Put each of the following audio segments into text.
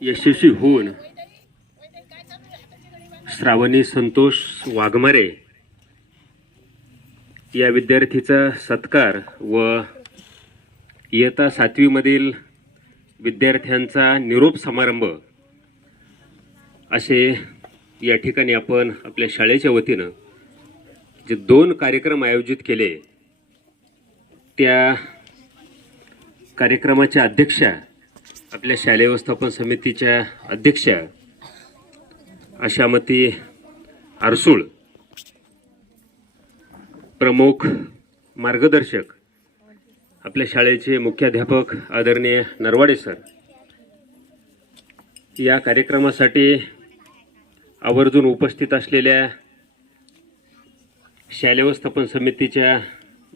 यशस्वी होऊन श्रावणी संतोष वाघमारे या विद्यार्थीचा सत्कार व इयत्ता 7वी मधील विद्यार्थ्यांचा निरोप समारंभ असे या ठिकाणी आपण आपल्या शाळेच्या वतीनं जे 2 कार्यक्रम आयोजित केले त्या कार्यक्रमाच्या अध्यक्षा आपल्या शालेय व्यवस्थापन समितीच्या अध्यक्षा आशामती आरसूळ, प्रमुख मार्गदर्शक आपल्या शाळेचे मुख्याध्यापक आदरणीय नरवाडे सर, या कार्यक्रमासाठी आवर्जून उपस्थित असलेल्या शालेय व्यवस्थापन समितीच्या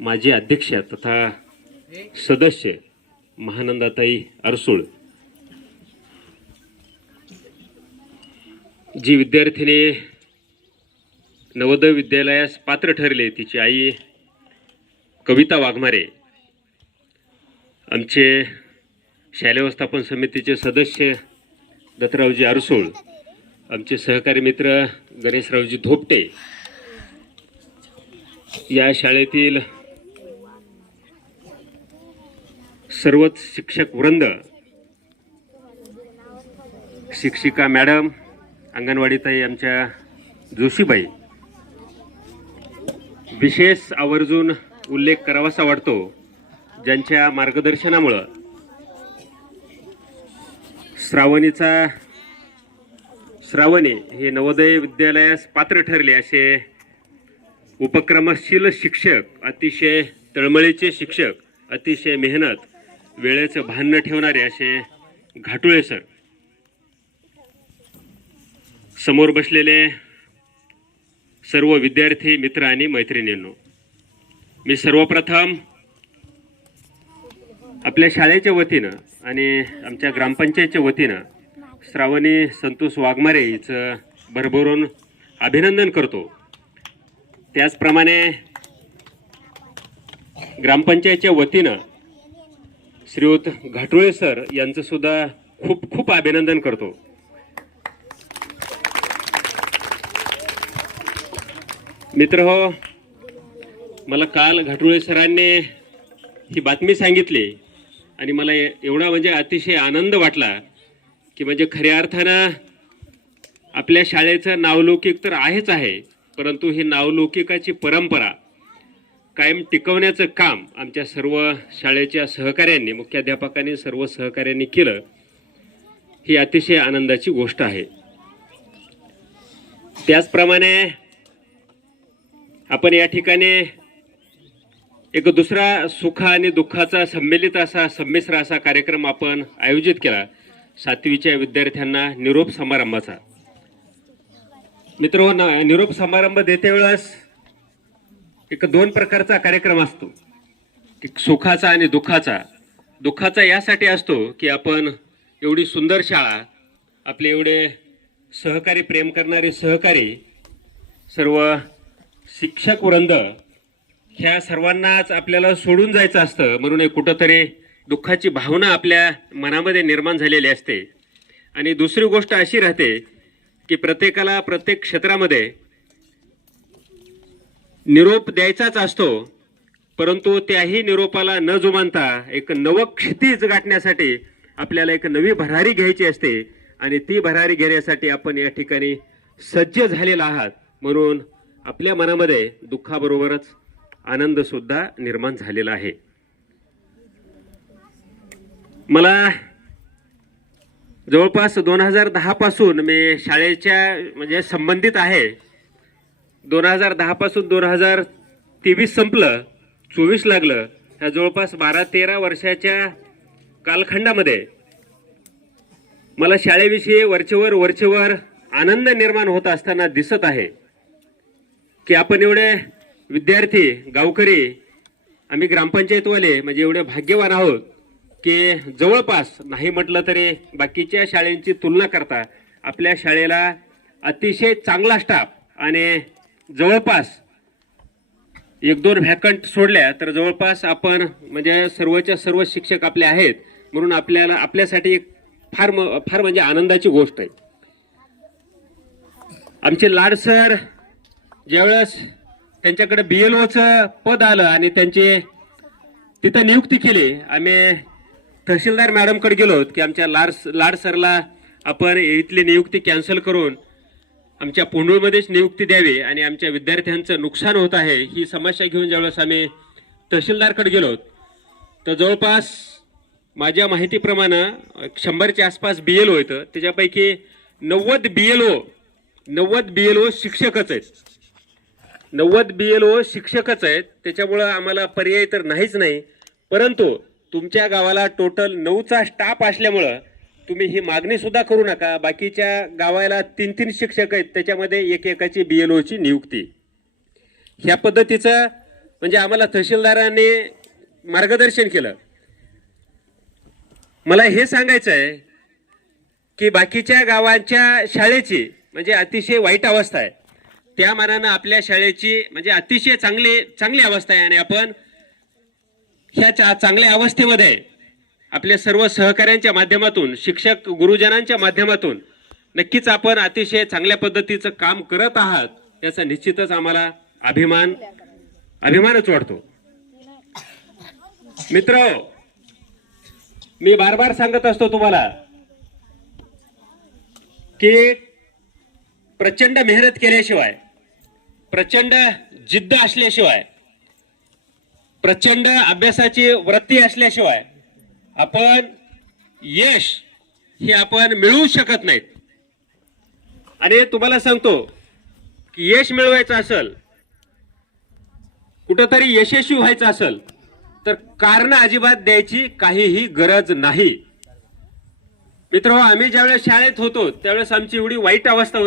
माजी अध्यक्षा तथा सदस्य महानंदाताई आरसूळ, जी विद्यार्थिनी नवोदय विद्यालयास पात्र ठरले तिची आई कविता वाघमारे, आमचे शालेय व्यवस्थापन समितीचे सदस्य दत्तरावजी आरसूळ, आमचे सहकारी मित्र गणेशरावजी धोपटे, या शाळेतील सर्वच शिक्षक वृंद, शिक्षिका मॅडम, अंगणवाडीताई आमच्या जोशीबाई, विशेष आवर्जून उल्लेख करावासा वाटतो ज्यांच्या मार्गदर्शनामुळे श्रावणी हे नवोदय विद्यालयास पात्र ठरले असे उपक्रमशील शिक्षक, अतिशय तळमळीचे शिक्षक, अतिशय मेहनत, वेळेचं भान न ठेवणारे असे घाटुळे सर, समोर बसलेले सर्व विद्यार्थी मित्र आणि मैत्रिणींनो, मी सर्वप्रथम आपल्या शाळेच्या वतीनं आणि आमच्या ग्रामपंचायतच्या वतीनं श्रावणी संतोष वाघमारे हिचं भरभरून अभिनंदन करतो। त्याचप्रमाणे ग्रामपंचायतच्या वतीनं श्रीयुत घाटुळे सर यांचं सुद्धा खूप खूप अभिनंदन करतो। मित्रहो, मला काल घाटुळे सरांनी ही बातमी सांगितली आणि मला एवढा म्हणजे अतिशय आनंद वाटला की म्हणजे खऱ्या अर्थानं आपल्या शाळेचं नावलौकिक तर आहेच आहे, परंतु ही नावलौकिकाची परंपरा कायम टिकवण्याचं काम आमच्या सर्व शाळेच्या सहकाऱ्यांनी, मुख्याध्यापकांनी, सर्व सहकाऱ्यांनी केलं, ही अतिशय आनंदाची गोष्ट आहे। त्याचप्रमाणे आपण या ठिकाणी एक दुसरा सुख आणि दुःखाचा संमिलित असा संमिश्र असा कार्यक्रम आपण आयोजित केला, 7वीच्या विद्यार्थ्यांना निरोप समारंभाचा। मित्रांनो, निरोप समारंभ देते वेळेस एक 2 प्रकारचा कार्यक्रम असतो, एक सुखाचा आणि दुःखाचा। दुःखाचा यासाठी असतो की आपण एवढी सुंदर शाळा, आपले एवढे सहकारी, प्रेम करणारे सहकारी, सर्व शिक्षक वृंद, ह्या सर्वांनाच आपल्याला सोडून जायचं असतं, म्हणून एक कुठंतरी दुःखाची भावना आपल्या मनामध्ये निर्माण झालेली असते। आणि दुसरी गोष्ट अशी राहते की प्रत्येकाला प्रत्येक क्षेत्रामध्ये निरोप द्यायचाच असतो, परंतु त्याही निरोपाला न जुमानता एक नवं क्षितिज गाठण्यासाठी आपल्याला एक नवी भरारी घ्यायची असते आणि ती भरारी घेण्यासाठी आपण या ठिकाणी सज्ज झालेला आहात, म्हणून आपल्या मनामध्ये दुःखाबरोबरच आनंद सुद्धा निर्माण झालेला आहे। मला जवळपास 2010 पासून मी शाळेच्या म्हणजे संबंधित आहे। 2010 पासून 2023 संपलं, 24 लागलं, ह्या जवळपास 12-13 वर्षाच्या कालखंडामध्ये मला शाळेविषयी वरचेवर आनंद निर्माण होत असताना दिसत आहे की आपण एवढे विद्यार्थी, गावकरी, आम्ही ग्रामपंचायतवाले म्हणजे एवढे भाग्यवान आहोत की जवळपास नाही म्हटलं तरी बाकीच्या शाळेंची तुलना करता आपल्या शाळेला अतिशय चांगला स्टाफ आणि जवळपास 1-2 व्हॅकंट सोडल्या तर जवळपास आपण म्हणजे सर्वच्या सर्व शिक्षक आपले आहेत, म्हणून आपल्यासाठी एक फार फार म्हणजे आनंदाची गोष्ट आहे. आमचे लाड सर ज्यावेळेस त्यांच्याकडे BLOचं पद आलं आणि त्यांची तिथं नियुक्ती केली, आम्ही तहसीलदार मॅडमकडे गेलो की आमच्या लाड सरला आपण इथली नियुक्ती कॅन्सल करून आमच्या पुंडूळमध्येच नियुक्ती द्यावी आणि आमच्या विद्यार्थ्यांचं नुकसान होत आहे ही समस्या घेऊन ज्यावेळेस आम्ही तहसीलदारकडे गेलो तर जवळपास माझ्या माहितीप्रमाणे 100च्या आसपास BLO होतं. त्याच्यापैकी 90 BLO शिक्षकच आहेत. 90 BLO शिक्षकच आहेत. त्याच्यामुळं आम्हाला पर्याय तर नाहीच नाही. परंतु तुमच्या गावाला टोटल 9चा स्टाफ असल्यामुळं तुम्ही ही मागणी सुद्धा करू नका. बाकीच्या गावाला 3 शिक्षक आहेत, त्याच्यामध्ये एकेकाची BLOची नियुक्ती. ह्या पद्धतीचं म्हणजे आम्हाला तहसीलदारांनी मार्गदर्शन केलं. मला हे सांगायचं आहे की बाकीच्या गावांच्या शाळेची म्हणजे अतिशय वाईट अवस्था आहे, त्या मानानं आपल्या शाळेची म्हणजे अतिशय चांगली अवस्था आहे आणि आपण ह्या चांगल्या अवस्थेमध्ये आपल्या सर्व सहकाऱ्यांच्या माध्यमातून शिक्षक गुरुजनांच्या माध्यमातून नक्कीच आपण अतिशय चांगल्या पद्धतीचं काम करत आहात याचा निश्चितच आम्हाला अभिमानच वाटतो. मित्र, मी बार सांगत असतो तुम्हाला की प्रचंड मेहनत केल्याशिवाय, प्रचंड जिद्द असल्याशिवाय, प्रचंड अभ्यासाची वृत्ती असल्याशिवाय आपण यश हे आपण मिळवू शकत नाहीत. आणि तुम्हाला सांगतो की यश मिळवायचं असेल, कुठंतरी यशस्वी व्हायचं असेल तर कारण अजिबात द्यायची काहीही गरज नाही. मित्र, आम्ही ज्यावेळेस शाळेत होतो त्यावेळेस आमची एवढी वाईट अवस्था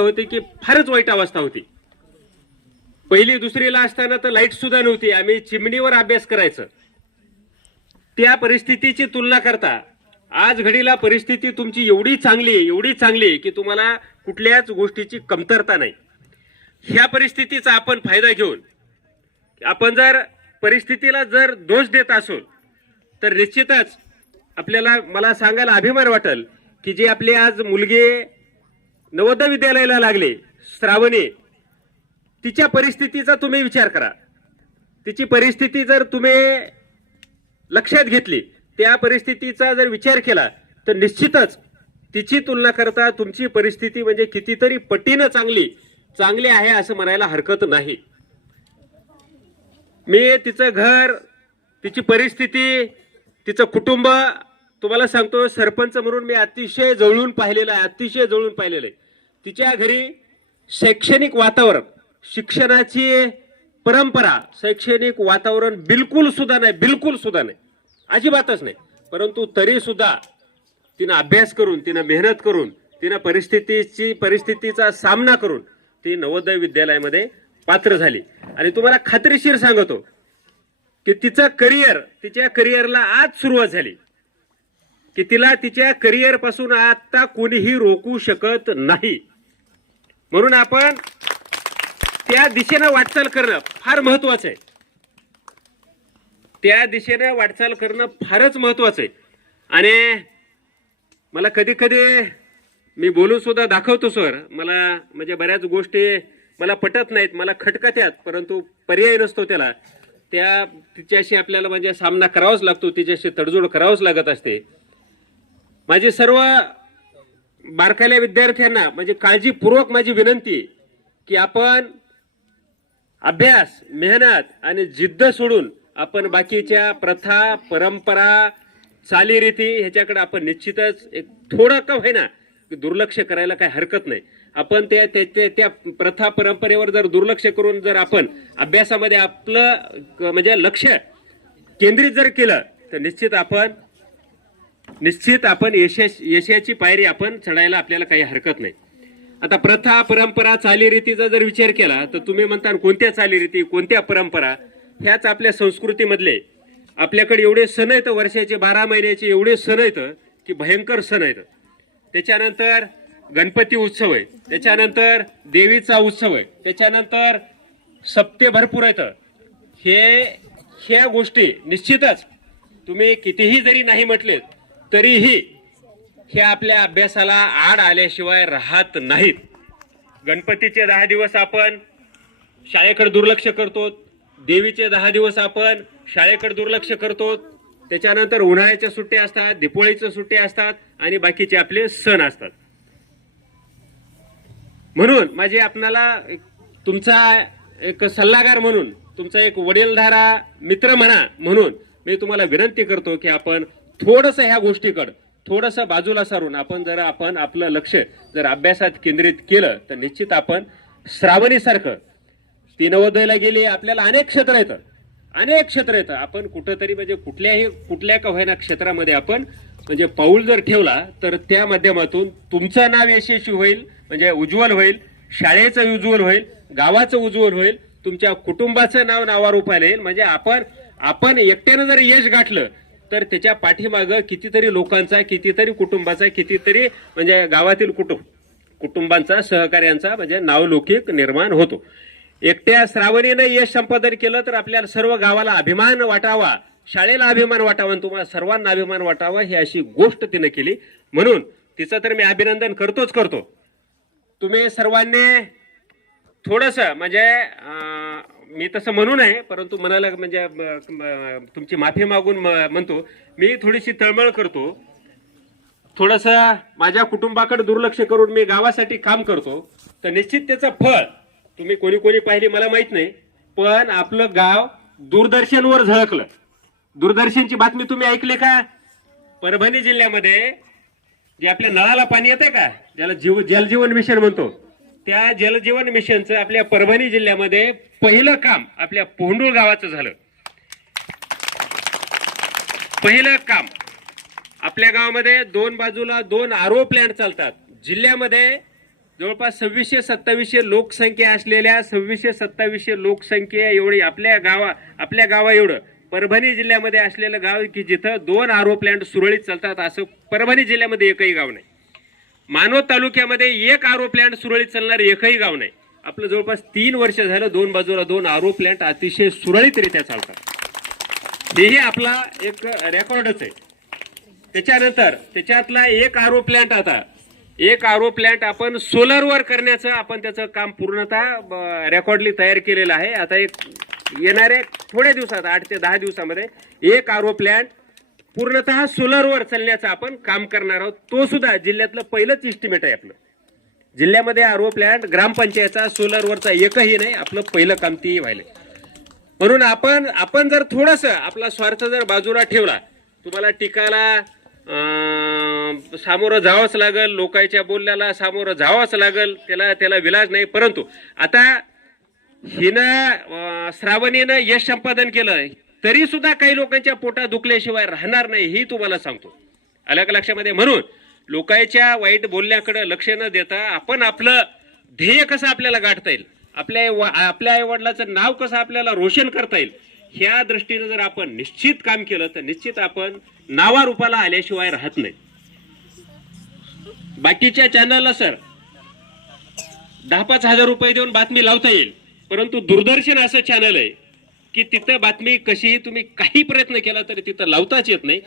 होती की फारच वाईट अवस्था होती. पहिली दुसरीला असताना तर लाईट सुद्धा नव्हती, आम्ही चिमणीवर अभ्यास करायचं. त्या परिस्थितीची तुलना करता आज घडीला परिस्थिती तुमची एवढी चांगली की तुम्हाला कुठल्याच गोष्टीची कमतरता नाही. ह्या परिस्थितीचा आपण फायदा घेऊन आपण जर परिस्थितीला जर दोष देत असो तर निश्चितच आपल्याला मला सांगायला अभिमान वाटेल की जी आपली आज मुलगी नवोदय विद्यालयाला लागली श्रावणी, तिच्या परिस्थितीचा तुम्ही विचार करा. तिची परिस्थिती जर तुम्ही लक्षात घेतली, त्या परिस्थितीचा जर विचार केला तर निश्चितच तिची तुलना करता तुमची परिस्थिती म्हणजे कितीतरी पटीनं चांगली आहे असं म्हणायला हरकत नाही. मी तिचं घर, तिची परिस्थिती, तिचं कुटुंब तुम्हाला सांगतो, सरपंच म्हणून मी अतिशय जवळून पाहिलेलं आहे. तिच्या घरी शैक्षणिक वातावरण, शिक्षणाची परंपरा, शैक्षणिक वातावरण बिलकुल सुद्धा नाही, अजिबातच नाही. परंतु तरी सुद्धा तिनं अभ्यास करून, तिनं मेहनत करून, तिनं परिस्थितीचा सामना करून ती नवोदय विद्यालयामध्ये पात्र झाली. आणि तुम्हाला खात्रीशीर सांगतो की तिचं करिअर, तिच्या करिअरला आज सुरुवात झाली की तिला तिच्या करिअर पासून आता कोणीही रोखू शकत नाही. म्हणून आपण त्या दिशेने वाटचाल करणं फार महत्वाचं आहे. त्या दिशेने वाटचाल करणं फारच महत्वाचं आहे. आणि मला कधी मी बोलून सुद्धा दाखवतो सर, मला म्हणजे बऱ्याच गोष्टी मला पटत नाहीत, मला खटकत्यात, परंतु पर्याय नसतो त्याला. तिच्याशी आपल्याला म्हणजे सामना करावाच लागतो, तिच्याशी तडजोड करावंच लागत असते. माझी सर्व बारकाल्या विद्यार्थ्यांना म्हणजे काळजीपूर्वक माझी विनंती की आपण अभ्यास, मेहनत आणि जिद्द सोडून आपण बाकीच्या प्रथा, परंपरा, चालीरीती ह्याच्याकडे आपण निश्चितच एक थोडं का होईना दुर्लक्ष करायला काही हरकत नाही. आपण त्या प्रथा परंपरेवर जर दुर्लक्ष करून जर आपण अभ्यासामध्ये आपलं म्हणजे लक्ष केंद्रित जर केलं तर निश्चित आपण यशाची पायरी आपण चढायला आपल्याला काही हरकत नाही. आता प्रथा, परंपरा, चालीरीतीचा जर विचार केला तर तुम्ही म्हणता कोणत्या चालीरीती, कोणत्या परंपरा, ह्याच आपल्या संस्कृतीमधले. आपल्याकडे एवढे सण आहेत, वर्षाचे 12 महिन्याचे एवढे सण आहेत की भयंकर सण आहेत. त्याच्यानंतर गणपती उत्सव आहे, त्याच्यानंतर देवीचा उत्सव आहे, त्याच्यानंतर सप्ते भरपूर आहेत. ह्या गोष्टी निश्चितच तुम्ही कितीही जरी नाही म्हटले तरीही हे आपल्या अभ्यासाला आड आल्याशिवाय राहत नाहीत. गणपतीचे 10 दिवस आपण शाळेकडे दुर्लक्ष करतो, देवीचे 10 दिवस आपण शाळेकडे दुर्लक्ष करतो, त्याच्यानंतर उन्हाळ्याच्या सुट्ट्या असतात, दिपोळीच्या सुट्ट्या असतात आणि बाकीचे आपले सण असतात. म्हणून माझे आपणाला तुमचा एक सल्लागार म्हणून, तुमचा एक वडीलधारा मित्र म्हणून मी तुम्हाला विनंती करतो की आपण थोडंसं ह्या गोष्टीकडे थोडंसं बाजूला सारून आपण आपलं लक्ष जर अभ्यासात केंद्रित केलं तर निश्चित आपण श्रावणीसारखं, ती नवोदयला गेली, आपल्याला अनेक क्षेत्र येतं. आपण कुठंतरी म्हणजे कुठल्या का होईना क्षेत्रामध्ये आपण म्हणजे पाऊल जर ठेवला तर त्या माध्यमातून तुमचं नाव यशस्वी होईल, म्हणजे उज्ज्वल होईल, शाळेचं उज्ज्वल होईल, गावाचं उज्ज्वल होईल, तुमच्या कुटुंबाचं नाव नावारूपाला येईल. म्हणजे आपण एकट्यानं जर यश गाठलं तर त्याच्या पाठीमागं कितीतरी लोकांचा, कितीतरी कुटुंबाचा, कितीतरी म्हणजे गावातील कुटुंबांचा, सहकार्यांचा म्हणजे नावलौकिक निर्माण होतो. एकट्या श्रावणीनं यश संपादन केलं तर आपल्याला सर्व गावाला अभिमान वाटावा, शाळेला अभिमान वाटावा आणि तुम्हाला सर्वांना अभिमान वाटावा, ही अशी गोष्ट तिनं केली. म्हणून तिचं तर मी अभिनंदन करतो. तुम्ही सर्वांनी थोडंसं म्हणजे मी तसं म्हणू नये, परंतु मनाला म्हणजे तुमची माफी मागून म्हणतो, मी थोडीशी तळमळ करतो. थोडंसं माझ्या कुटुंबाकडे दुर्लक्ष करून मी गावासाठी काम करतो, तर निश्चित त्याचं फळ तुम्ही कोणी पाहिली मला माहित नाही, पण आपलं गाव दूरदर्शनवर झळकलं. दूरदर्शनची बातमी तुम्ही ऐकली का? परभणी जिल्ह्यामध्ये जे आपल्या नळाला पाणी येते का, ज्याला जलजीवन मिशन म्हणतो, त्या जलजीवन मिशनचं आपल्या परभणी जिल्ह्यामध्ये पहिलं काम आपल्या पोंडूळ गावाचं झालं. पहिलं काम आपल्या गावामध्ये 2 बाजूला 2 आरओ प्लॅन्ट चालतात. जिल्ह्यामध्ये जवळपास 2600-2700 लोकसंख्या असलेल्या 2600-2700 लोकसंख्या एवढी आपल्या गावा एवढं परभणी जिल्ह्यामध्ये असलेलं गाव की जिथं 2 आरओ प्लॅन्ट सुरळीत चालतात, असं परभणी जिल्ह्यामध्ये एकही गाव नाही. मानवत तालुक्यामध्ये 1 आरओ प्लॅन्ट सुरळीत चालणार एकही गाव नाही. आपलं जवळपास 3 वर्ष झालं 2 बाजूला 2 आरओ प्लॅन्ट अतिशय सुरळीतरित्या चालतात. हेही आपला एक रेकॉर्डच आहे. त्याच्यानंतर त्याच्यातला एक आरओ प्लॅन्ट आपण सोलरवर करण्याचं आपण त्याचं काम पूर्णतः रेकॉर्डली तयार केलेलं आहे. आता एक येणाऱ्या थोड्या दिवसात 8 ते 10 दिवसामध्ये एक आरओ प्लॅन्ट पूर्णतः सोलरवर चालण्याचं आपण काम करणार आहोत. तो सुद्धा जिल्ह्यातलं पहिलंच इस्टिमेट आहे आपलं. जिल्ह्यामध्ये आरओ प्लॅन्ट ग्रामपंचायतचा सोलरवरचा एकही नाही, आपलं पहिलं काम ती व्हायला. म्हणून आपण जर थोडंसं आपला स्वार्थ जर बाजूला ठेवला, तुम्हाला टीकाला सामोरं जावंच लागल, लोकांच्या बोलण्याला सामोरं जावंच लागल, त्याला विलाज नाही. परंतु आता श्रावणीनं यश संपादन केलं तरी सुद्धा काही लोकांच्या पोटात दुखल्याशिवाय राहणार नाही, ही तुम्हाला सांगतो. आलं का लक्षामध्ये? म्हणून लोकांच्या वाईट बोलण्याकडे लक्ष न देता आपण आपलं ध्येय कसं आपल्याला गाठता येईल, आपल्या आई वडिलाचं नाव कसं आपल्याला रोशन करता येईल, ह्या दृष्टीने जर आपण निश्चित काम केलं तर निश्चित आपण नावारूपाला आल्याशिवाय राहत नाही. बाकीच्या चॅनलला सर 10-5 हजार रुपये देऊन बातमी लावता येईल, परंतु दूरदर्शन असं चॅनल आहे की तिथं बातमी कशीही तुम्ही काही प्रयत्न केला तरी तिथं लावताच येत नाही.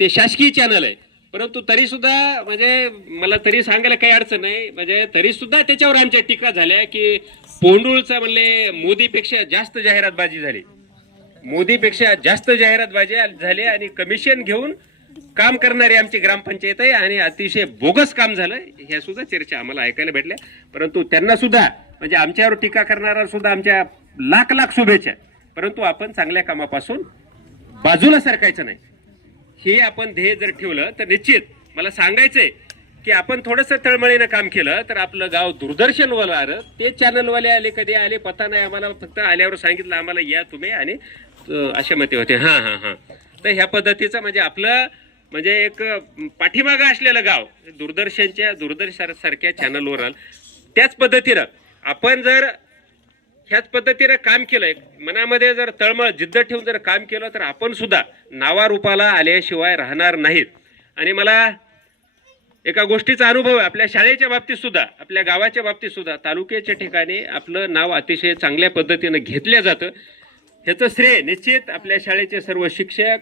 ते शासकीय चॅनल आहे, परंतु तरी सुद्धा म्हणजे मला तरी सांगायला काही अडचण नाही, म्हणजे तरी सुद्धा त्याच्यावर आमच्या टीका झाल्या की पोंडूळचा म्हणले मोदीपेक्षा जास्त जाहिरातबाजी झाली आणि कमिशन घेऊन काम करणारी आमची ग्रामपंचायत आहे आणि अतिशय बोगस काम झालं. ह्या सुद्धा चर्चा आम्हाला ऐकायला भेटल्या. परंतु त्यांना सुद्धा म्हणजे आमच्यावर टीका करणारा सुद्धा आमच्या लाख शुभेच्छा. परंतु आपण चांगल्या कामापासून बाजूला सरकायचं नाही, हे आपण ध्येय जर ठेवलं तर निश्चित मला सांगायचंय की आपण थोडंसं तळमळीनं काम केलं तर आपलं गाव दूरदर्शनवाला आलं. ते चॅनलवाले आले, कधी आले पता नाही आम्हाला, फक्त आल्यावर सांगितलं आम्हाला या तुम्ही आणि अशा मते होते. तर ह्या पद्धतीचं म्हणजे आपलं म्हणजे एक पाठीमागं असलेलं गाव दूरदर्शन सारख्या चॅनलवर आलं. त्याच पद्धतीनं आपण जर ह्याच पद्धतीनं काम केलं, मनामध्ये जर तळमळ जिद्द ठेवून जर काम केलं तर आपण सुद्धा नावारूपाला आल्याशिवाय राहणार नाहीत. आणि मला एका गोष्टीचा अनुभव आहे, आपल्या शाळेच्या बाबतीत सुद्धा, आपल्या गावाच्या बाबतीत सुद्धा, तालुक्याच्या ठिकाणी आपलं नाव अतिशय चांगल्या पद्धतीनं घेतलं जातं. ह्याचं श्रेय निश्चित आपल्या शाळेचे सर्व शिक्षक,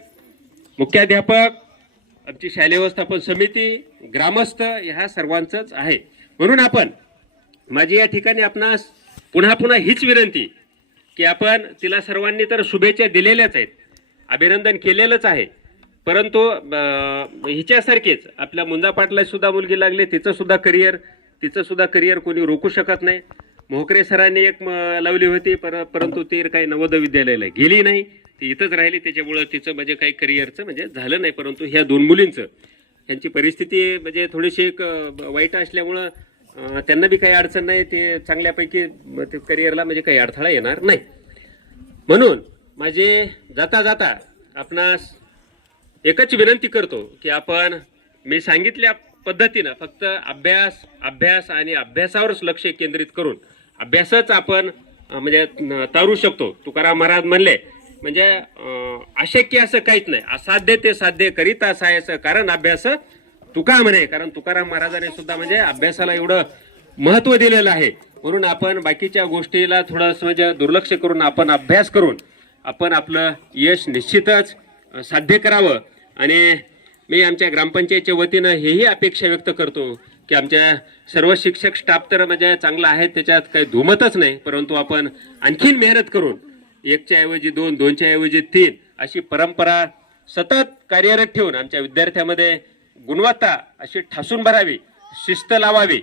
मुख्याध्यापक, आमची शालेय व्यवस्थापन समिती, ग्रामस्थ ह्या सर्वांचंच आहे. म्हणून माझी या ठिकाणी आपणास पुन्हा पुन्हा हीच विनंती की आपण तिला सर्वांनी तर शुभेच्छा दिलेल्याच आहेत, अभिनंदन केलेलंच आहे, परंतु हिच्यासारखीच आपल्या मुंजा पाटला सुद्धा मुलगी लागली, तिचं सुद्धा करिअर कोणी रोखू शकत नाही. मोहकरे सरांनी एक लावली होती, परंतु ती काही नवोदय विद्यालयाला गेली नाही, ती इथंच राहिली, त्याच्यामुळं तिचं म्हणजे काही करिअरचं म्हणजे झालं नाही. परंतु ह्या दोन मुलींचं यांची परिस्थिती म्हणजे थोडीशी एक वाईट असल्यामुळं त्यांना बी काही अडचण नाही, ते चांगल्यापैकी करिअरला म्हणजे काही अडथळा येणार नाही. म्हणून माझे जाता जाता आपणास एकच विनंती करतो की आपण मी सांगितल्या पद्धतीनं फक्त अभ्यास आणि अभ्यासावरच लक्ष केंद्रित करून अभ्यासच आपण म्हणजे तारू शकतो. तुकाराम महाराज म्हणले म्हणजे अशक्य असं काहीच नाही, असाध्य ते साध्य करीत असायचं कारण अभ्यास तुका म्हणे. कारण तुकाराम महाराजांनी सुद्धा म्हणजे अभ्यासाला एवढं महत्व दिलेलं आहे. म्हणून आपण बाकीच्या गोष्टीला थोडंसं म्हणजे दुर्लक्ष करून आपण अभ्यास करून आपण आपलं यश निश्चितच साध्य करावं. आणि मी आमच्या ग्रामपंचायतच्या वतीनं हेही अपेक्षा व्यक्त करतो की आमच्या सर्व शिक्षक स्टाफ तर म्हणजे चांगला आहे, त्याच्यात काही दुमतच नाही, परंतु आपण आणखीन मेहनत करून 1च्या ऐवजी 2, 2च्या ऐवजी 3 अशी परंपरा सतत कार्यरत ठेवून आमच्या विद्यार्थ्यांमध्ये गुणवत्ता अशी ठासून भरावी, शिस्त लावावी.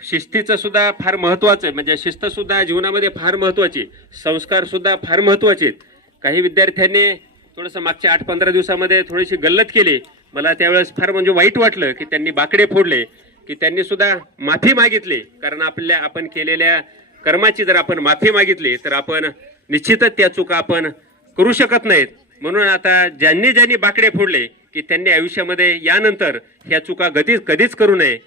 शिस्तीचं सुद्धा फार महत्वाचं आहे, म्हणजे शिस्त सुद्धा जीवनामध्ये फार महत्वाची, संस्कार सुद्धा फार महत्वाचे आहेत. काही विद्यार्थ्यांनी थोडंसं मागच्या 8-15 दिवसामध्ये थोडीशी गल्लत केली, मला त्यावेळेस फार म्हणजे वाईट वाटलं की त्यांनी बाकडे फोडले, की त्यांनी सुद्धा माफी मागितली. कारण आपण केलेल्या कर्माची जर आपण माफी मागितली तर आपण निश्चितच त्या चुका आपण करू शकत नाहीत. म्हणून आता ज्यांनी बाकडे फोडले की त्यांनी आयुष्यामध्ये यानंतर ह्या चुका कधीच करू नये